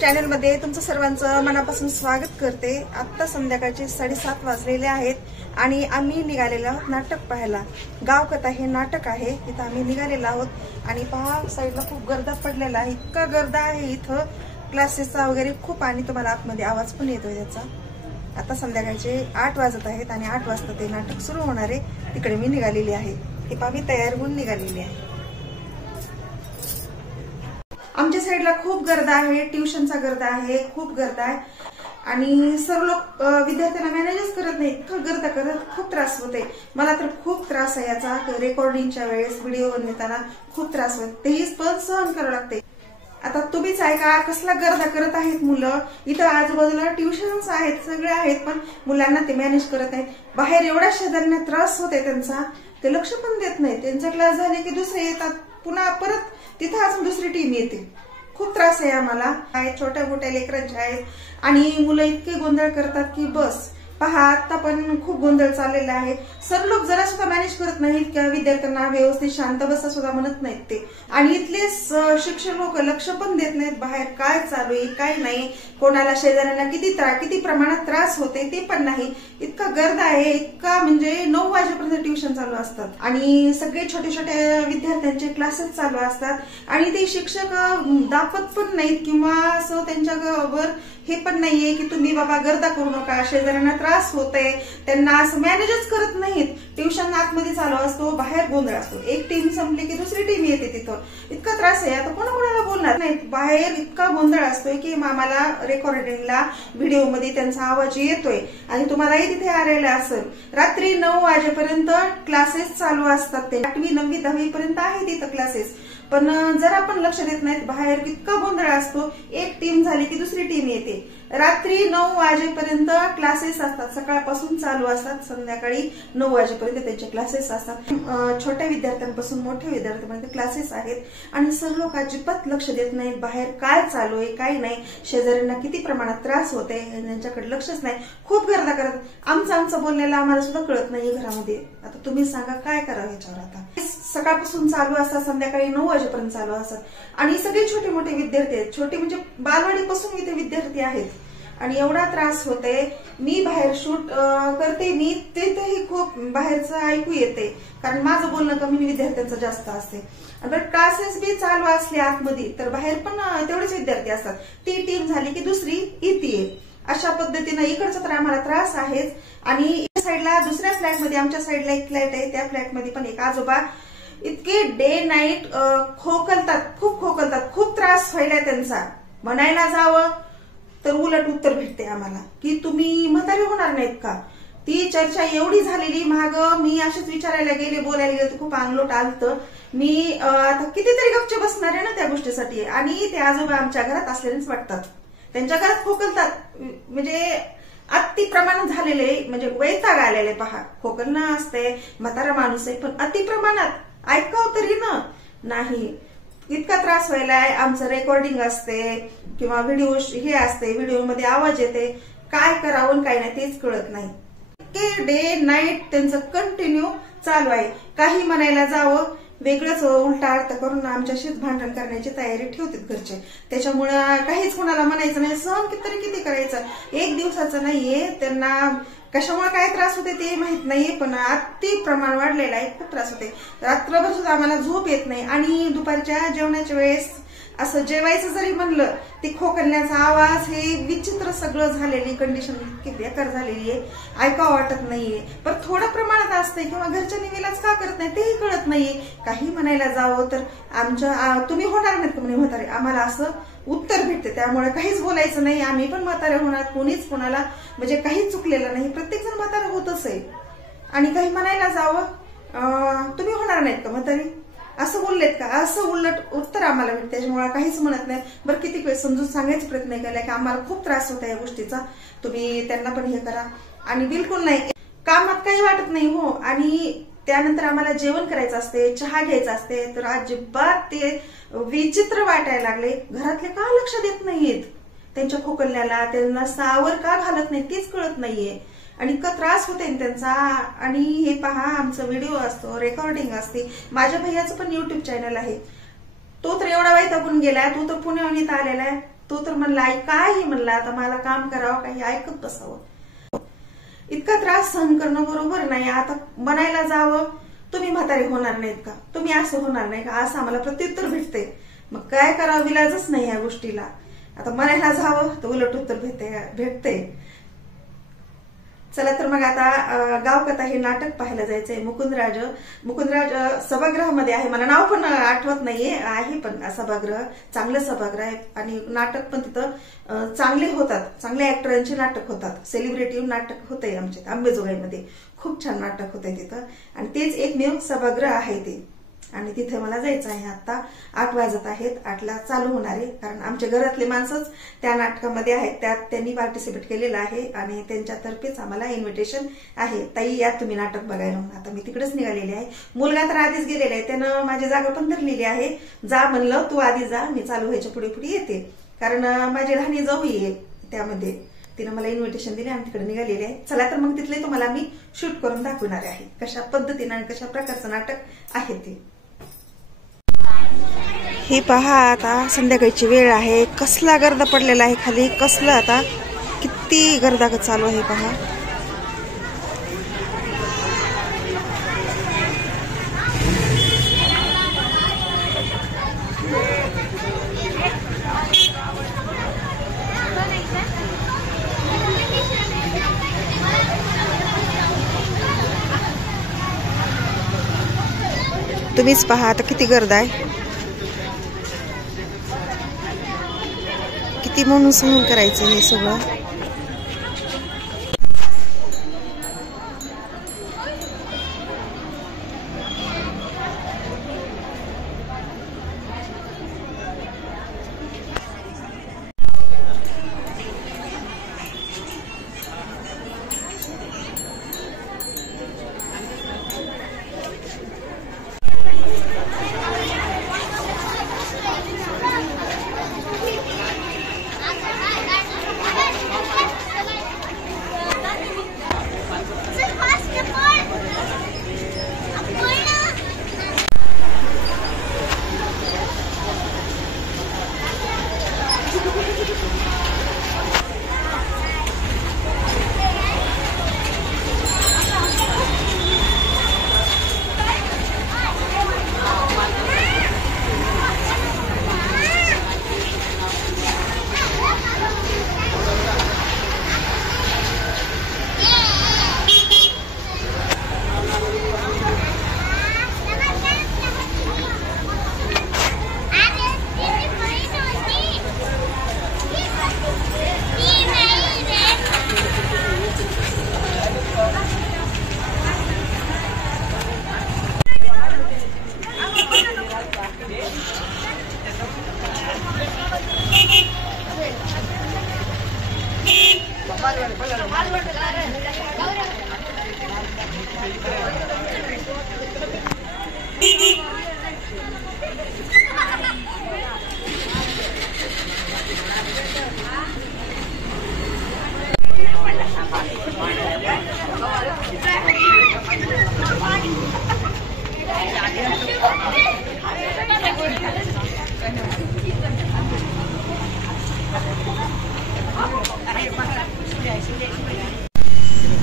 Channel मध्ये तुमचं सर्वांचं मनापासून स्वागत करते। आता संध्याकाळचे 7:30 वाजलेले आहेत आणि आम्ही निघालेलो आहोत नाटक पाहायला। गावकथा हे नाटक आहे, इथं आम्ही निघालेलो आहोत आणि पहा साईडला खूप गर्दा पडलेला आहे। इतका गर्दा आहे इथं, क्लासेसचा वगैरे खूप, आणि तुम्हाला आतमध्ये आवाज पण येतोय त्याचा। आता संध्याकाळचे 8 वाजत आहेत आणि 8 वाजता ते नाटक सुरू होणार आहे। तिकडे मी निघालेली आहे, हे पहा मी तयार होऊन निघालेली आहे। आमच्या साईडला खूप गर्दा आहे, ट्युशनचा गर्दा आहे, खूप गर्दा आहे आणि सर्व लोक विद्यार्थ्यांना मॅनेजच करत नाहीत। इतकं गर्दा करत खूप त्रास होते, मला तर खूप त्रास आहे याचा। रेकॉर्डिंगच्या वेळेस व्हिडिओ बनवताना खूप त्रास होते, तेही पण सहन करावं लागते। आता तुम्हीच ऐका कसला गर्दा करत आहेत मुलं। इथं आजूबाजूला ट्युशन्स आहेत, सगळे आहेत, पण मुलांना ते मॅनेज करत नाहीत। बाहेर एवढ्या शेजाऱ्यांना त्रास होते त्यांचा, ते लक्ष पण देत नाही। त्यांचा क्लास झाले की दुसरे येतात, पुन्हा परत तिथं अजून दुसरी टीम येते। खूप त्रास आहे आम्हाला, छोट्या मोठ्या लेकरांचे आहेत आणि मुलं इतके गोंधळ करतात की बस। पहा आता पण खूप गोंधळ चाललेला आहे, सर्व लोक जरा सुद्धा मॅनेज करत नाहीत किंवा विद्यार्थ्यांना व्यवस्थित शांत बसा सुद्धा म्हणत नाहीत ते। आणि इथले शिक्षक लोक लक्ष पण देत नाहीत बाहेर काय चालू आहे काय नाही, कोणाला शेजाऱ्यांना किती प्रमाणात त्रास होते ते पण नाही। इतका गर्द आहे, इतका म्हणजे 9 वाजेपर्यंत ट्युशन चालू असतात आणि सगळे छोटे छोटे विद्यार्थ्यांचे क्लासेस चालू असतात आणि ते शिक्षक दाखवत पण नाहीत किंवा असं त्यांच्यावर हे पण नाहीये की तुम्ही बाबा गर्दा करू नका, शेजाऱ्यांना त्रास होतोय, त्यांना असं मॅनेजच करत नाहीत। ट्युशन आतमध्ये चालू असतो, बाहेर गोंधळ असतो, एक टीम संपली की दुसरी टीम येते तिथं। इतका त्रास आहे, आता कोणाला बोलणार नाही। बाहेर इतका गोंधळ असतोय की आम्हाला रेकॉर्डिंगला व्हिडिओ मध्ये त्यांचा आवाज येतोय आणि तुम्हालाही तिथे आलेला असेल। रात्री 9 वाजेपर्यंत क्लासेस चालू असतात, ते 8वी 9वी 10वी पर्यंत आहे तिथं क्लासेस, पण जरा पण लक्ष देत नाहीत। बाहेर इतका गोंधळ असतो, एक टीम झाली की दुसरी टीम येते। रात्री 9 वाजेपर्यंत क्लासेस असतात, सकाळपासून चालू असतात, संध्याकाळी 9 वाजेपर्यंत त्यांचे क्लासेस असतात। छोट्या विद्यार्थ्यांपासून मोठ्या विद्यार्थ्यांपर्यंत क्लासेस आहेत आणि सर्व लोक अजिबात लक्ष देत नाहीत बाहेर काय चालू आहे काय नाही, शेजाऱ्यांना किती प्रमाणात त्रास होते यांच्याकडे लक्षच नाही। खूप गर्दा करत, आमचं बोललेलं आम्हाला सुद्धा कळत नाहीये घरामध्ये। आता तुम्ही सांगा काय करावं याच्यावर। आता सकाळपासून चालू असतात, संध्याकाळी 9 वाजेपर्यंत चालू असतात आणि सगळे छोटे मोठे विद्यार्थी आहेत, छोटे म्हणजे बालवाडीपासून इथे विद्यार्थी आहेत आणि एवढा त्रास होते। मी बाहेर शूट करते, मी तिथेही खूप बाहेरचं ऐकू येते कारण माझं बोलणं कमी विद्यार्थ्यांचं जास्त असते। पण क्लासेस बी चालू असले आतमध्ये तर बाहेर पण तेवढेच विद्यार्थी असतात, ती टीम झाली की दुसरी येते। अशा पद्धतीनं इकडचा तर आम्हाला त्रास आहेच। आणि साईडला दुसऱ्या फ्लॅटमध्ये, आमच्या साईडला एक फ्लॅट आहे, त्या फ्लॅटमध्ये पण एक आजोबा इतके डे नाईट खोकलतात, खूप खोकलतात, खूप त्रास व्हायला त्यांचा। म्हणायला जावं तर उलट उत्तर भेटते आम्हाला की तुम्ही म्हातारे होणार नाहीत का। ती चर्चा एवढी झालेली माग, मी अशीच विचारायला गेले, बोलायला गेले, खूप अंगलोट आलतं। मी आता कितीतरी गपचे बसणार आहे ना त्या गोष्टीसाठी, आणि ते आजोबा आमच्या घरात असलेलेच वाटतात, त्यांच्या घरात खोकलतात, म्हणजे अति प्रमाणात झालेले, म्हणजे वैताग आलेले। पहा खोकलणं असते, म्हातारा माणूस आहे, पण अति प्रमाणात ऐकावं तरी ना नाही, इतका त्रास व्हायलाय। आमचं रेकॉर्डिंग असते किंवा व्हिडिओ हे असते, व्हिडिओ मध्ये आवाज येते, काय करावं काय नाही तेच कळत नाही। इतके डे नाईट त्यांचं कंटिन्यू चालू आहे। काही म्हणायला जावं वेगळंच उलटा अर्थ करून आमच्याशीच भांडण करण्याची तयारी ठेवतात घरचे। त्याच्यामुळे काहीच कोणाला म्हणायचं नाही, सहन किती करायचं। एक दिवसाचं नाहीये, त्यांना कशामुळे काय त्रास होते ते माहित नाहीये, पण अति प्रमाण वाढलेलं आहे, खूप त्रास होते। रात्रभर सुद्धा आम्हाला झोप येत नाही आणि दुपारच्या जेवणाच्या वेळेस असं जेवायचं जरी म्हणलं ते खोकलण्याचा आवाज, हे विचित्र सगळं झालेली कंडिशन इतकी बेकार झालेली आहे, ऐकावं वाटत नाहीये। पण थोडं प्रमाणात असते किंवा घरच्या निवेलाच का करत नाही तेही कळत नाहीये। काही म्हणायला जावं तर तुम्ही होणार नाहीत का म्हणे म्हातारे, आम्हाला असं उत्तर भेटते। त्यामुळे काहीच बोलायचं नाही, आम्ही पण म्हातारे होणार, कोणीच कोणाला म्हणजे काहीच चुकलेलं नाही, प्रत्येक जण म्हातारा होतच आहे। आणि काही म्हणायला जावं तुम्ही होणार नाहीत का म्हातारी, असं बोललेत का, असं उलट उत्तर आम्हाला भेटते। त्याच्यामुळे काहीच म्हणत नाही। बरं किती वेळ समजून सांगायचा प्रयत्न केला की आम्हाला खूप त्रास होता या गोष्टीचा, तुम्ही त्यांना पण हे करा, आणि बिलकुल नाही कामात काही वाटत नाही हो। आणि त्यानंतर आम्हाला जेवण करायचं असते, चहा घ्यायचा असते, तर अजिबात ते विचित्र वाटायला लागले। घरातले का लक्ष देत नाहीयेत त्यांच्या खोकलण्याला, त्यांना सावर का घालत नाही तेच कळत नाहीये आणि इतका त्रास होते त्यांचा। आणि हे पहा आमचा व्हिडिओ असतो, रेकॉर्डिंग असते, माझ्या भैयाचं पण YouTube चॅनल आहे, तो तर एवढा वैतागून गेलाय, तो तर पुण्याहून इथं आलेला आहे, तो तर म्हणला आई काय म्हणला, आता मला काम करावं काही ऐकत बसावं. इतका त्रास सहन करणं बरोबर नाही. आता बनायला जावं, तुम्ही म्हातारे होणार नाहीत का, तुम्ही असं होणार नाही का, असं आम्हाला प्रत्युत्तर भेटते. मग काय करावं, विलाजच नाही या गोष्टीला. आता म्हणायला जावं तर उलट उत्तर भेटते. चला तर मग आता गावकथा हे नाटक पाहायला जायचंय. मुकुंदराज सभागृहामध्ये आहे, मला नाव पण आठवत नाहीये, आहे पण सभागृह, चांगलं सभागृह आहे. आणि नाटक पण तिथं चांगले होतात, चांगल्या ऍक्टरांचे नाटक होतात. सेलिब्रिटी नाटक होतंय आमच्या अंबेजोगाईमध्ये, खूप छान नाटक होतंय तिथं. आणि तेच एकमेव सभागृह आहे ते. आणि तिथे मला जायचं आहे. आता 8 वाजत आहेत, 8ला चालू होणार आहे. कारण आमच्या घरातले माणसंच त्या नाटकामध्ये आहेत, त्यात त्यांनी पार्टिसिपेट केलेलं आहे आणि त्यांच्यातर्फेच आम्हाला इन्व्हिटेशन आहे. ताई या तुम्ही नाटक बघायला म्हणून. आता मी तिकडेच निघालेले आहे. मुलगा तर आधीच गेलेला आहे, त्यानं माझी जागा पण धरलेली आहे. जा म्हणलं तू आधी जा, मी चालू व्हायच्या पुढे पुढे येते. कारण माझी लहानी जाऊ आहे त्यामध्ये, तिनं मला इन्व्हिटेशन दिले आणि तिकडे निघालेले आहे. चला तर मग तिथले तुम्हाला मी शूट करून दाखवणार आहे, कशा पद्धतीने आणि कशा प्रकारचं नाटक आहे ते. हे पहा, आता संध्याकाळची वेळ आहे. कसला गर्द पडलेला आहे खाली, कसला आता किती गर्दा चालू आहे पहा. तुम्हीच पहा आता किती गर्द आहे, किती म्हणून सहन करायचं हे सगळं.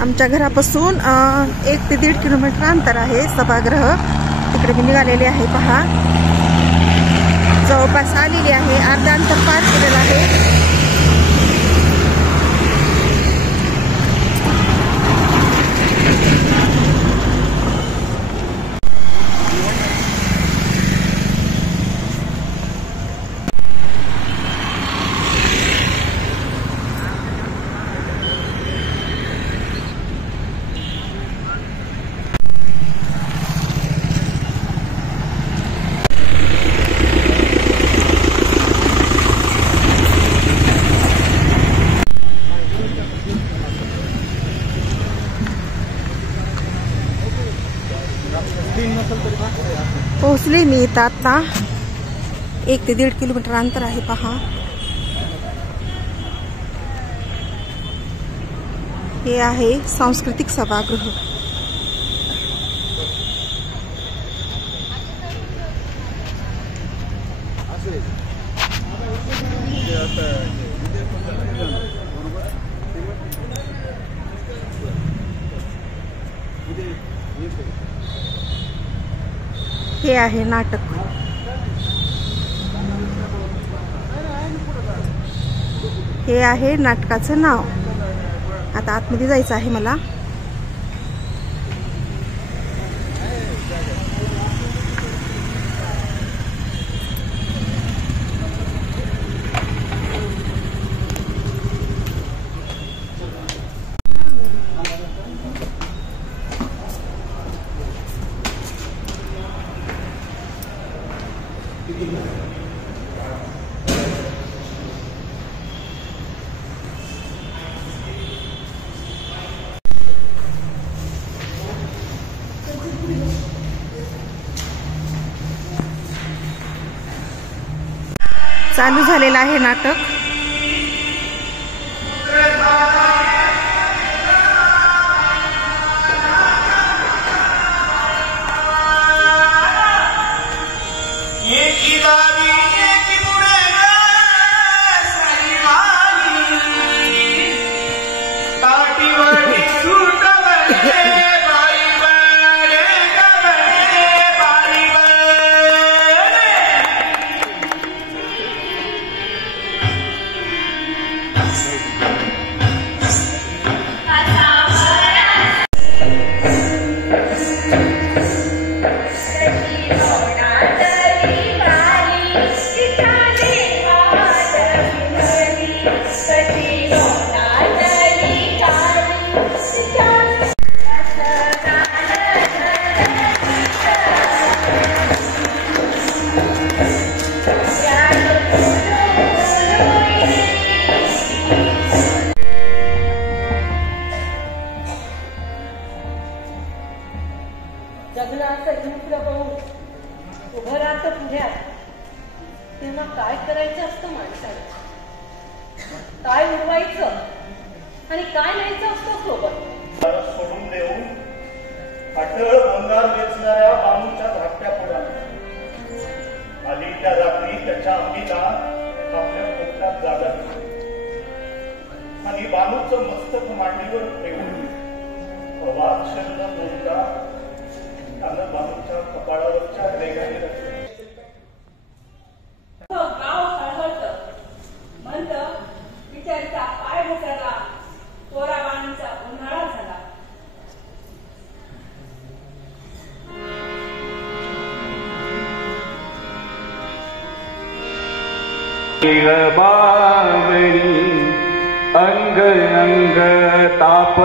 आमच्या घरापासून 1 ते 1.5 किलोमीटर अंतर आहे सभागृह. तिकडे मी निघालेले आहे पहा, जवळपास आलेली आहे, अर्धा अंतर पार केलेलं आहे. पोहोचले मी इथं. आता 1 ते 1.5 किलोमीटर अंतर आहे पहा. हे आहे सांस्कृतिक सभागृह. हे आहे नाटक. हे आहे नाटकाचं नाव. आता आतमध्ये जायचं आहे मला. चालू झालेलं आहे नाटक. जगण्याचं युद्ध पाहून उभं राहतं पुढ्यात, तेव्हा काय करायचं असतं माणसाला, काय उडवायचं आणि काय न्यायचं असतं सोबत. सोडून देऊन अटळ भंगार वेचणाऱ्या बानूच्या धाकट्या पोराला आली त्या रात्री त्याच्या अंगीला आपल्या पोटात जागा दिली आणि बानूचं मस्तक मांडीवर ठेवून अवाक्षर न बोलता त्यानं बानूच्या कपाळावरच्या रेगाने रचले. गाव खळबळतं, म्हणतं विचारचा पाय घसरला, तोरा बाणीचा उन्हाळा झाला. बावरी अंग अंग ताप